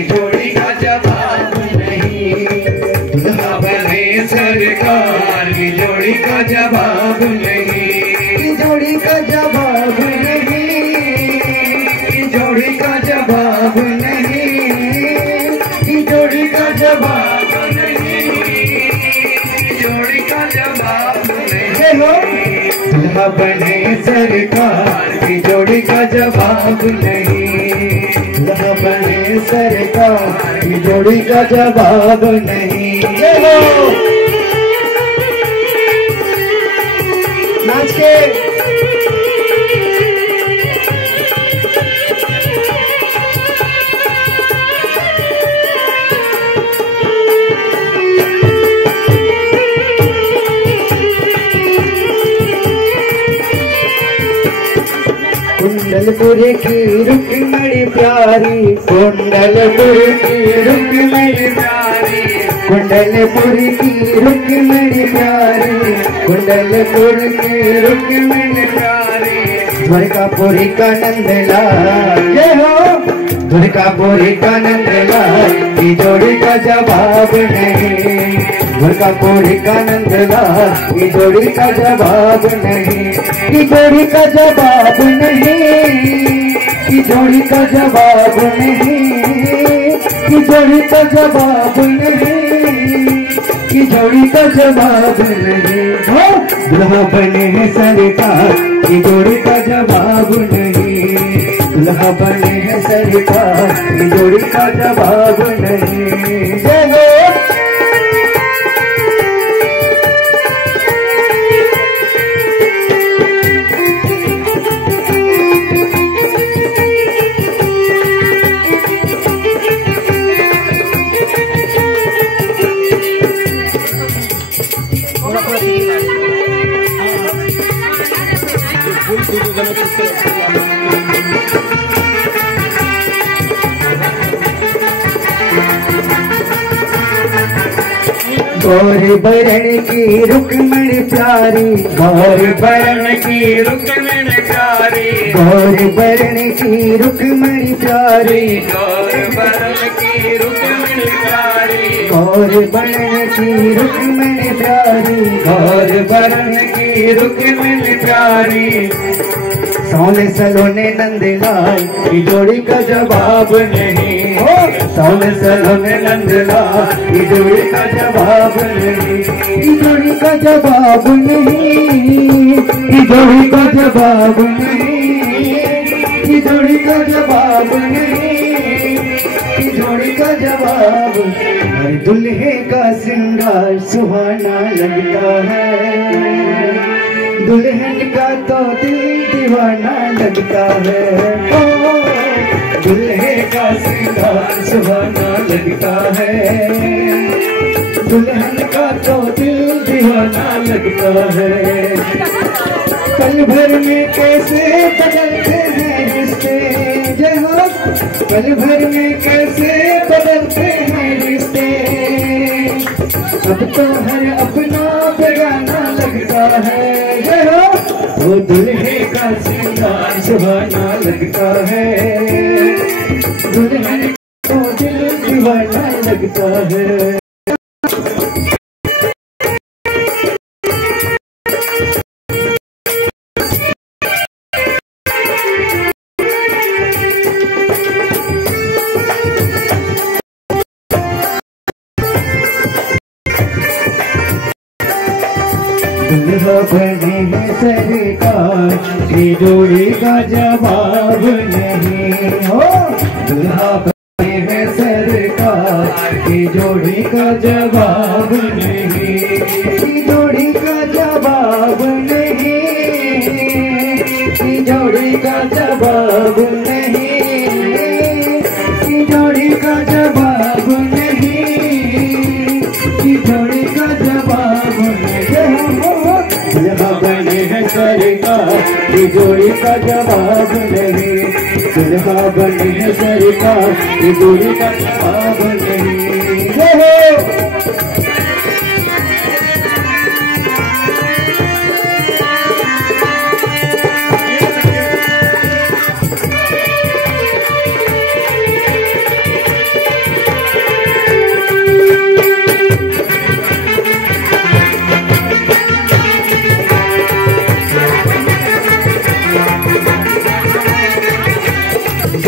की जोड़ी का जवाब नहीं। दुल्हा बने सरकार की जोड़ी का जवाब नहीं, की जोड़ी का जवाब नहीं, की जोड़ी का जवाब नहीं, की जोड़ी का जवाब नहीं, जोड़ी का जवाब नहीं। दुल्हा बने सरकार की जोड़ी का जवाब नहीं। दुल्हा बने सरकार की जोड़ी का जवाब नहीं। नाच के कुंडलपुर की रुक्मिणी प्यारी, कुंडलपुर की रुक्मिणी प्यारी, कुंडलपुर की रुक्मिणी प्यारी, कुंडलपुर की रुक्मिणी प्यारी। द्वारकापुरी का नंदलाल जय हो, द्वारकापुरी का नंदलाल की जोड़ी का जवाब नहीं। द्वारकापुरी का नंदलाल की जोड़ी का जवाब नहीं, की जोड़ी का जवाब नहीं, की जोड़ी का जवाब नहीं, की जोड़ी का जवाब नहीं, की जोड़ी का जवाब नहीं। दुल्हा बने सरकार की जोड़ी का जवाब नहीं। दुल्हा बने सरकार की जोड़ी का जवाब नहीं। जय हो गौर बरण की रुक्मिणी प्यारी, गौर बरण की रुक्मिणी प्यारी, गौर बरण की रुक्मिणी प्यारी, गौर बरण की रुक्मिणी प्यारी, गौर बरण की रुक्मिणी प्यारी, गौर बरण की रुक्मिणी प्यारी। सोने सलोने नंदलाल की जोड़ी का जवाब नहीं। सोने सलोने नंदलाल की जोड़ी का जवाब नहीं, की जोड़ी का जवाब नहीं, की जोड़ी का जवाब नहीं, की जोड़ी का जवाब नहीं, की जोड़ी का जवाब। हर दुल्हे का श्रृंगार सुहाना लगता है, दुल्हन का तो दिल दीवाना लगता है। ओ दुल्हे का श्रृंगार सुहाना लगता है, दुल्हन का तो दिल दीवाना लगता है। पल भर में कैसे बदलते हैं रिश्ते, जय हो, पल भर में कैसे बदलते हैं रिश्ते। अब तो हर अपना बेगाना लगता है, जय हो, वो दुल्हे का श्रृंगार सुहाना लगता है, दुल्हन को दिल दीवाना लगता है। दुल्हा बने सरकार की जोड़ी का जवाब नहीं। हो दुल्हा बने सरकार की जोड़ी का जवाब नहीं, की जोड़ी का जवाब नहीं, की जोड़ी का जवाब नहीं, की जोड़ी का जवाब नहीं, की जोड़ी का जवाब नहीं। दुल्हा बने हैं सरकार की जोड़ी का जवाब नहीं। दुल्हा बने हैं सरकार की जोड़ी का जवाब नहीं।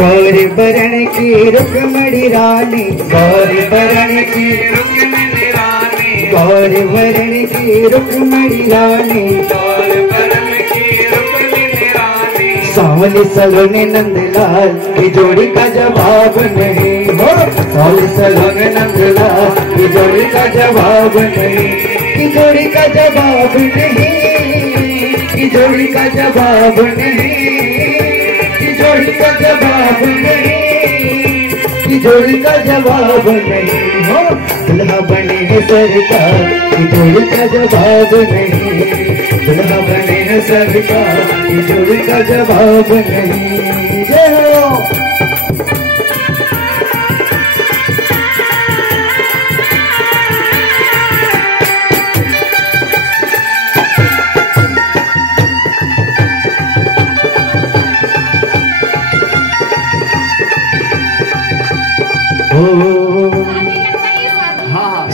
गौरी बरण की रुक्मणी रानी, गौरी बरण की रुक्मणी रानी, गौरी बरण की रुक्मणी रानी, गौरी बरण की रुक्मणी रानी। सावली सलोने नंदलाल की जोड़ी का जवाब नहीं हो, सावली सलोने नंदलाल की जोड़ी का जवाब नहीं, की जोड़ी का जवाब नहीं, की जोड़ी का जवाब नहीं, की जोड़ी का जवाब नहीं, की जोड़ी का जवाब नहीं हो। दुल्हा बने है सरकार की जोड़ी का जवाब नहीं, दुल्हा बने है सरकार की जोड़ी का जवाब नहीं। जय हो।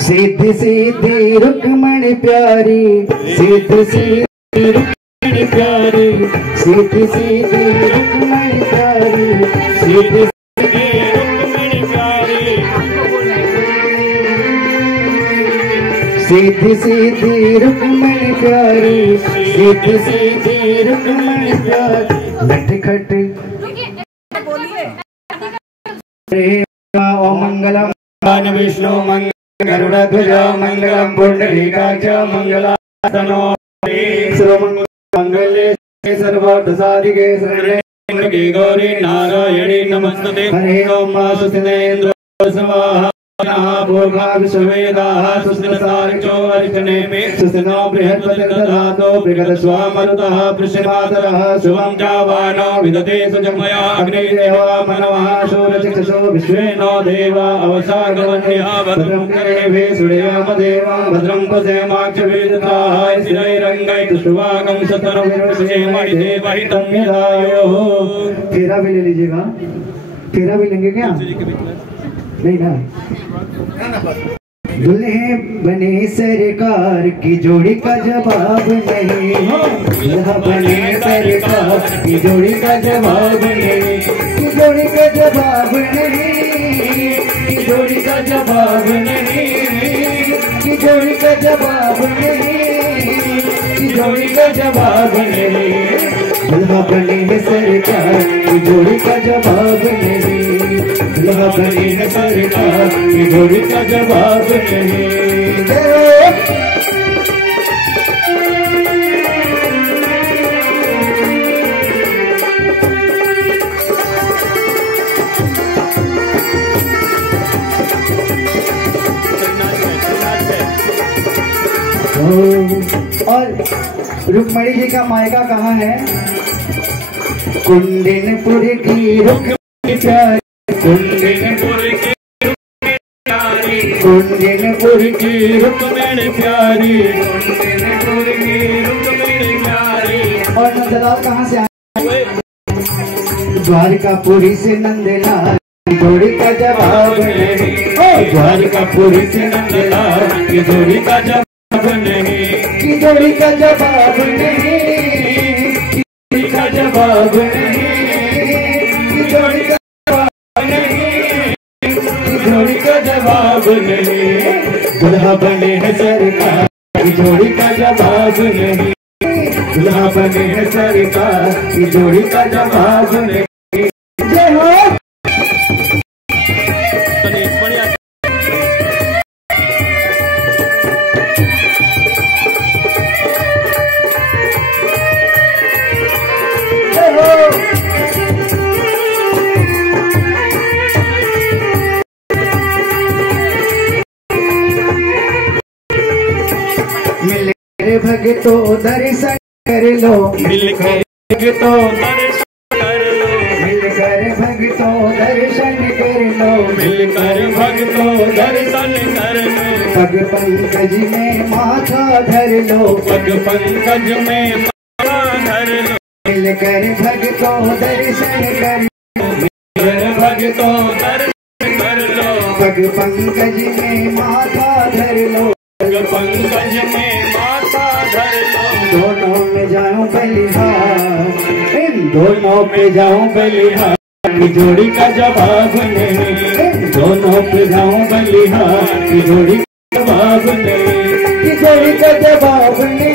सीधी सीधी रुक्मणी प्यारी, सीधी सीधी रुक्मणी प्यारी, सीधी सीधी रुक्मणी प्यारी, सीधी सीधी रुक्मणी प्यारी, सीधी सीधी रुक्मणी प्यारी, सीधी सीधी रुक्मणी प्यारी। लटखट ओ मंगलम विष्णु मंगल गरुड़ध्वज मंगलम पुंडरीकाक्ष मंगलातनो सर्वमंगले सर्वार्थसाधिके शरण्ये गौरी नारायणी नमस्तुते। हरे ओम सुस्तिनेन्द्रो स्वाहा भूर्भुवः विश्ववेदाः सुस्तिनसारिचो अरिष्टनेमि सुस्तिनो बृहस्पतिर्दधातो बृहदस्वामरुतः वृषभातरः शुभं जावानो विदते सुजमया अग्निदेवा मनवः शूरचक्षुषो विश्वेनो देवा अवसागवन्या भद्रं कर्णेभिः शृणुयामदेवं भद्रं पश्येमाक्षभिर्दधाः स्थिरैरङ्गैः शुभागं सतनुर्विषेमहिदेवहितं यदायोः। फेरा भी ले लीजिएगा, फेरा भी लेंगे क्या? नहीं ना। दुल्हे बने सरकार की जोड़ी का जवाब नहीं हो, दुल्हा बने सरकार की जोड़ी का जवाब नहीं, की जोड़ी का जवाब नहीं, की जोड़ी का जवाब नहीं, की जोड़ी का जवाब नहीं, की जोड़ी का जवाब नहीं। दुल्हा बने सरकार की जोड़ी का जवाब नहीं, दुल्हा बने है सरकार की जोड़ी का जवाब नहीं। और रुक्मणी जी का मायका कहाँ है? कुंडनपुर की रुक्मणी प्यारी, कुंडनपुर की प्यारी, कुंडनपुर की रुक्मणी प्यारी, कुंडनपुर की रुक्मणी प्यारी। और नंदलाल कहाँ से आए? द्वारकापुरी से नंदलाल की जोड़ी का जवाब नहीं, द्वारकापुरी से नंदलाल की जोड़ी का जवाब नहीं, की जोड़ी का जवाब नहीं, की जोड़ी का जवाब नहीं, की जोड़ी का जोड़ी का जवाब नहीं। दुल्हा बने है सरकार की जोड़ी का जवाब नहीं, दुल्हा बने है सरकार की जोड़ी का जवाब नहीं। जय हो। भगतो दर्शन कर लो, मिलकर भगतो दर्शन कर लो, मिलकर भगतो दर्शन कर लो, मिलकर भगतो दर्शन कर लो। पग पंकज में माथा धर लो, पग पंकज में माथा धर लो, मिलकर भगतो दर्शन कर लो, मिलकर भगतो दर्शन कर लो। पग पंकज में माथा धर लो, पग पंकज में दोनों में जाऊं बलिहार, इन दोनों पे जाऊं बलिहार। जोड़ी का जवाब नहीं, दोनों पे जाऊं बलिहार की जोड़ी का जवाब नहीं, की जोड़ी का जवाब नहीं,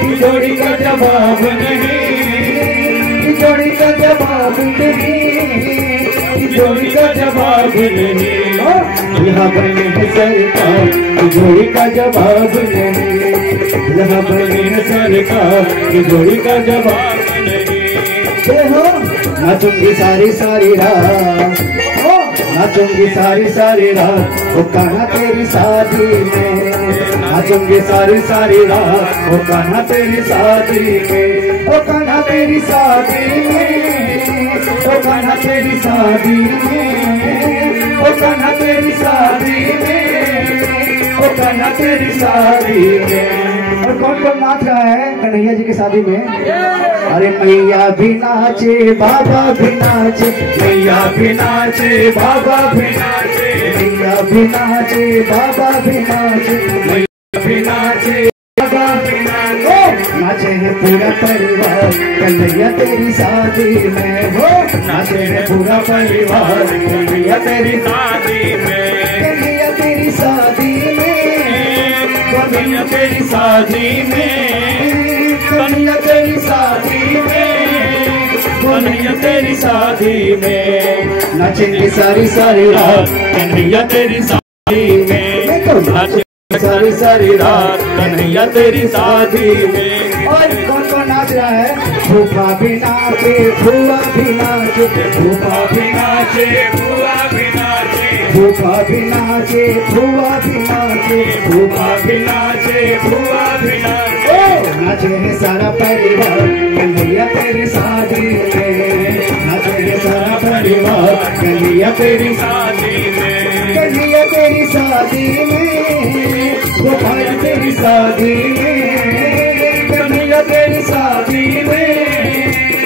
की जोड़ी का जवाब नहीं, की जोड़ी का जवाब नहीं, की जोड़ी का जवाब नहीं। यहाँ बने है सरकार की जोड़ी का जवाब नहीं, यहाँ बने है सरकार की जोड़ी का जवाब नहीं। नाचूंगी सारी रात, नाचूंगी सारी रात वो कान्हा तेरी शादी में, नाचूंगी सारी रात वो कान्हा तेरी शादी में, वो कान्हा तेरी शादी में, वो कान्हा तेरी शादी में, वो कान्हा तेरी शादी में, वो कान्हा तेरी शादी में। और कौन कौन नाच रहा है कन्हैया जी की शादी में? अरे मैया भी नाचे, बाबा भी नाचे, मैया भी नाचे, बाबा भी नाचे, मैया भी नाचे, बाबा भी नाचे, मैया भी नाचे, बाबा भी नाचे, नाचे है पूरा परिवार कन्हैया तेरी शादी में, हो नाचे है पूरा परिवार कन्हैया तेरी शादी में, कन्हैया तेरी शादी में, कन्हैया तेरी शादी में, कन्हैया तेरी शादी में, कन्हैया तेरी शादी में। नाचेंगे सारी रात कन्हैया तेरी शादी में, नाचेंगे सारी रात कन्हैया तेरी शादी में। और कौन कौन नाच रहा है? फूफा भी नाचे, फूआ भी नाचे, फूफा भी नाचे, फूआ भी नाचे, फूफा भी नाचे, फूआ भी नाचे, फूफा भी नाचे, फूआ भी नाचे, नाचे है सारा परिवार कन्हैया तेरी शादी में, नाचे है सारा परिवार कन्हैया तेरी शादी में, कन्हैया तेरी शादी में, गोपाल तेरी शादी में, कन्हैया तेरी शादी में,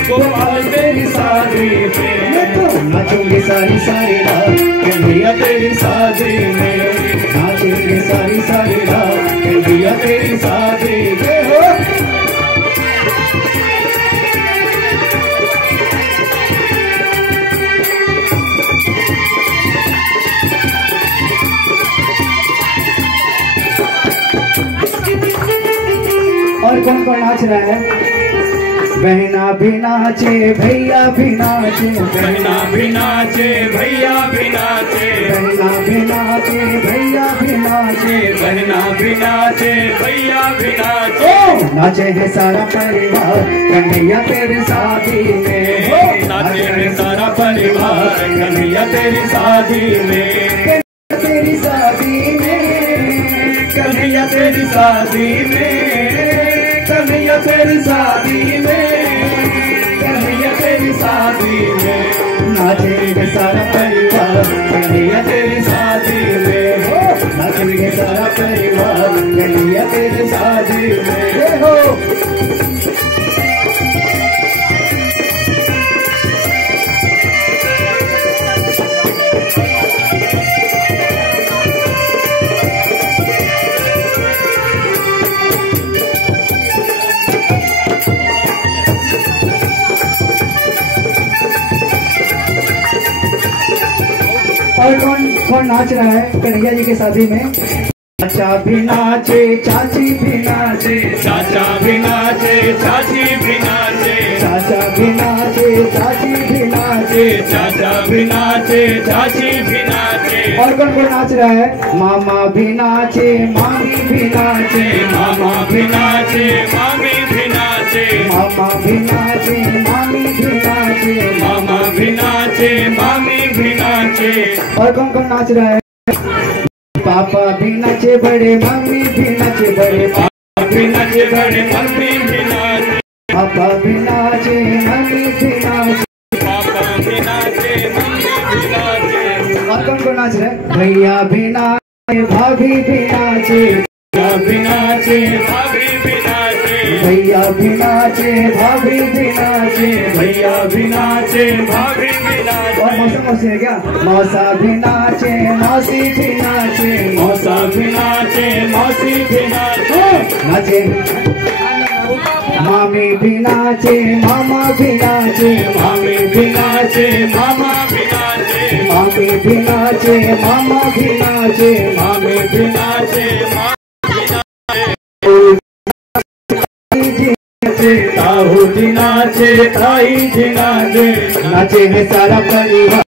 गोपाल तेरी शादी में। तो नाचूंगी सारी रात कन्हैया तेरी शादी में, नाचूंगी सारी रात कन्हैया तेरी शादी में। हो और कौन कौन नाच रहा है? बहना भी नाचे, भैया भी नाचे, बहना भी नाचे, भैया भी नाचे, बहना भी नाचे, भैया भी नाचे, बहना भी नाचे, भैया भी नाचे, नाचे है सारा परिवार कन्हैया तेरी शादी में, नाचे है सारा परिवार कन्हैया तेरी शादी में, तेरी शादी में, कन्हैया तेरी शादी में, कन्हैया तेरी शादी में, कन्हैया तेरी शादी में। नाचेंगे सारा परिवार कन्हैया तेरी शादी में, हो नाचेंगे सारा परिवार कन्हैया तेरी शादी में। हो और कौन कौन नाच रहा है कन्हैया जी की शादी में? चाचा भी नाचे, चाची भी नाचे, चाचा भी नाचे, चाची भी नाचे, चाचा भी नाचे, चाची भी नाचे, चाचा भी नाचे, चाची भी नाचे। और कौन कौन नाच रहा है? मामा भी नाचे, मामी भी नाचे, मामा भी नाचे, मामी भी नाचे, मामा भी नाचे, मामी भी नाचे, मामा भी नाचे, मामी भी नाचे। और कौन कौन नाच रहा है? पापा भी नाचे बड़े, मम्मी भी नाचे बड़े, पापा भी नाचे बड़े, मम्मी भी नाचे, पापा भी नाचे, मम्मी भी नाचे, पापा भी नाचे, मम्मी भी नाचे। और कौन कौन नाच रहे? भैया भी नाचे, भाभी भी नाचे, भैया भी नाचे, भाभी भी नाचे, भैया भी नाचे, भाभी भी नाचे, भैया भी नाचे, भाभी भी नाचे। और मौसी है क्या? मौसा भी नाचे, मौसी भी नाचे, मौसा भी नाचे, मौसी भी नाचे, नाचे। मामी भी नाचे मामा भी नाचे, मामी भी नाचे मामा भी नाचे, मामी भी नाचे मामा भी नाचे, मामी भी नाचे ताऊ जी नाचे ताई जी नाचे, नाचे है सारा परिवार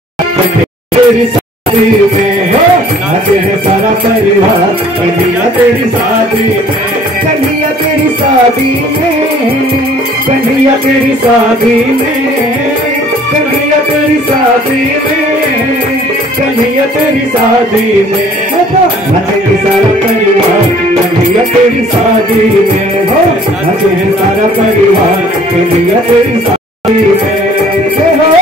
तेरी शादी में, नाचे है सारा परिवार कन्हैया तेरी शादी में, कन्हैया तेरी शादी में, कन्हैया तेरी शादी में, कन्हैया तेरी शादी में, कन्हैया तेरी शादी में, नाचेंगे सारा परिवार कन्हैया तेरी शादी में, हो नाचे है सारा परिवार कन्हैया तेरी शादी में, हो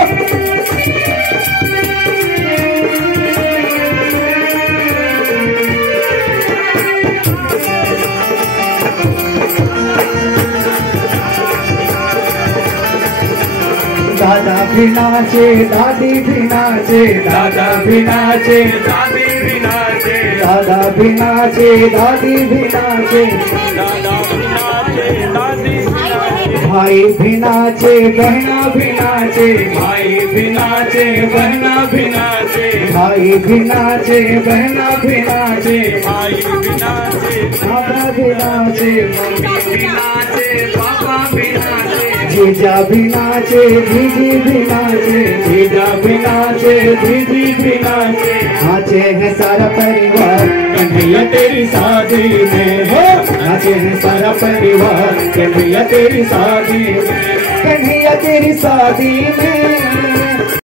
दादा भी नाचे दादी भी नाचे, दादा भी नाचे दादी भी नाचे, दादा भी नाचे दादी भी नाचे, दादा भी नाचे दादी भी नाचे, भाई भी नाचे बहना भी नाचे, भाई भी नाचे बहना भी नाचे, भाई भी नाचे बहना भी नाचे, भाई भी नाचे दादा भी नाचे, मम्मी भी नाचे पापा भी नाचे, जीजा भी नाचे दीदी भी नाचे, जीजा भी नाचे दीदी भी नाचे, नाचे है सारा परिवार कन्हैया तेरी शादी में, हो नाचे है सारा परिवार कन्हैया तेरी शादी में, कन्हैया तेरी शादी में,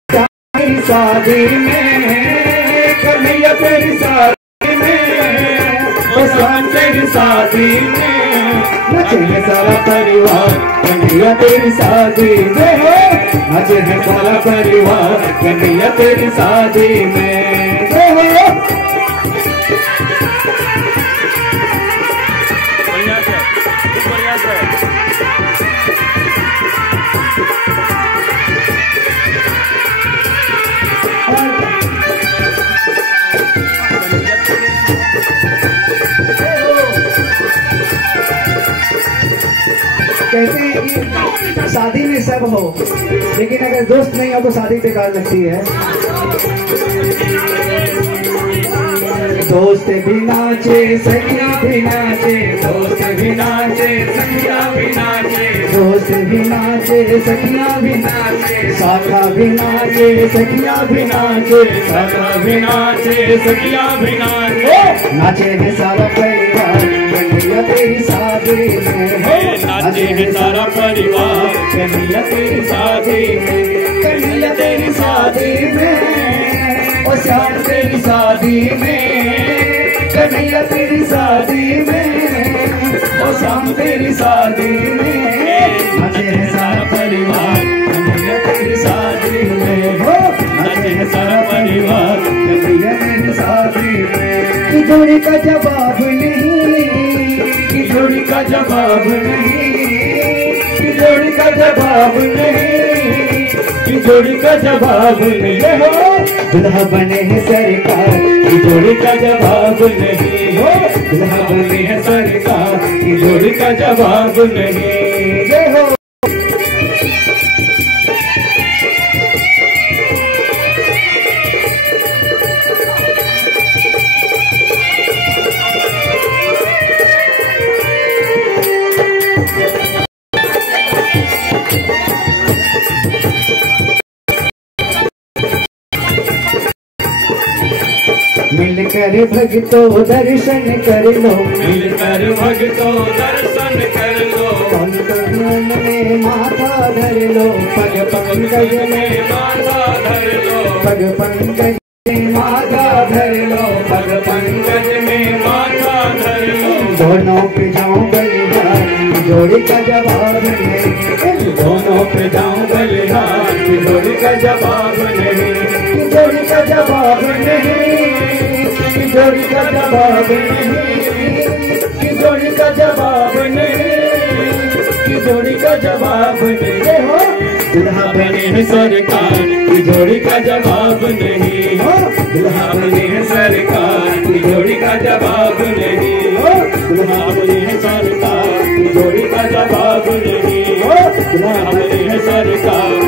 तेरी शादी में, कन्हैया तेरी शादी में, बसवान तेरी शादी में, नाचे है सारा परिवार कन्हैया तेरी शादी में, हो नाचे है सारा परिवार कन्हैया तेरी शादी में, हो बढ़िया से बढ़िया से कहते हैं कि शादी में सब हो, लेकिन अगर दोस्त नहीं हो तो शादी बेकार लगती है। दोस्त भी नाचे सखिया भी नाचे, दोस्त भी नाचे सखिया भी नाचे, दोस्त भी नाचे सखिया भी नाचे, शाखा भी नाचे सखिया भी नाचे, साका भी नाचे सखिया भी नाचे, नाचे है सारा परिवार कन्हैया तेरी शादी में, नाचे है सारा परिवार कन्हैया तेरी शादी में, कन्हैया तेरी शादी में, ओ श्याम तेरी शादी में, कन्हैया तेरी शादी में, ओ श्याम तेरी शादी में, नाचे है सारा परिवार कन्हैया तेरी शादी में, हो नाचे है सारा परिवार कन्हैया तेरी शादी में। कि जोड़ी का जवाब नहीं, कि जोड़ी का जवाब नहीं, की जोड़ी का जवाब नहीं, की जोड़ी का जवाब नहीं, हो दुल्हा बने हैं सरकार, की जोड़ी का जवाब नहीं, हो दुल्हा बने है सरकार की जोड़ी का जवाब नहीं, ये हो। मिलकर भक्तों दर्शन कर लो, मिलकर भक्तों दर्शन कर लो, पंकज में माथा धर लो, पग पंकज में माथा धर लो, पग पंकज में माथा धर लो, पग पंकज में माथा धर लो, दोनों पे जाऊं बलिहार जोड़ी का जवाब नहीं, दोनों पे जाऊं बलिहार की जोड़ी का जवाब नहीं, जोड़ी का जवाब नहीं, जोड़ी का जवाब नहीं, जोड़ी का जवाब नहीं, की जोड़ी का जवाब नहीं, हो दुल्हा बने है सरकार की जोड़ी का जवाब नहीं, हो दुल्हा बने है सरकार की जोड़ी का जवाब नहीं, हो दुल्हा बने है सरकार की जोड़ी का जवाब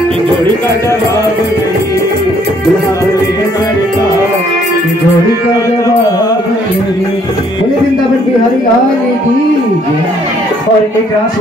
की जोड़ी का जवाब नहीं। दुल्हा बने सरकार की जोड़ी का जवाब नहीं। बोले वृंदावन बिहारी लाल की। और एक रास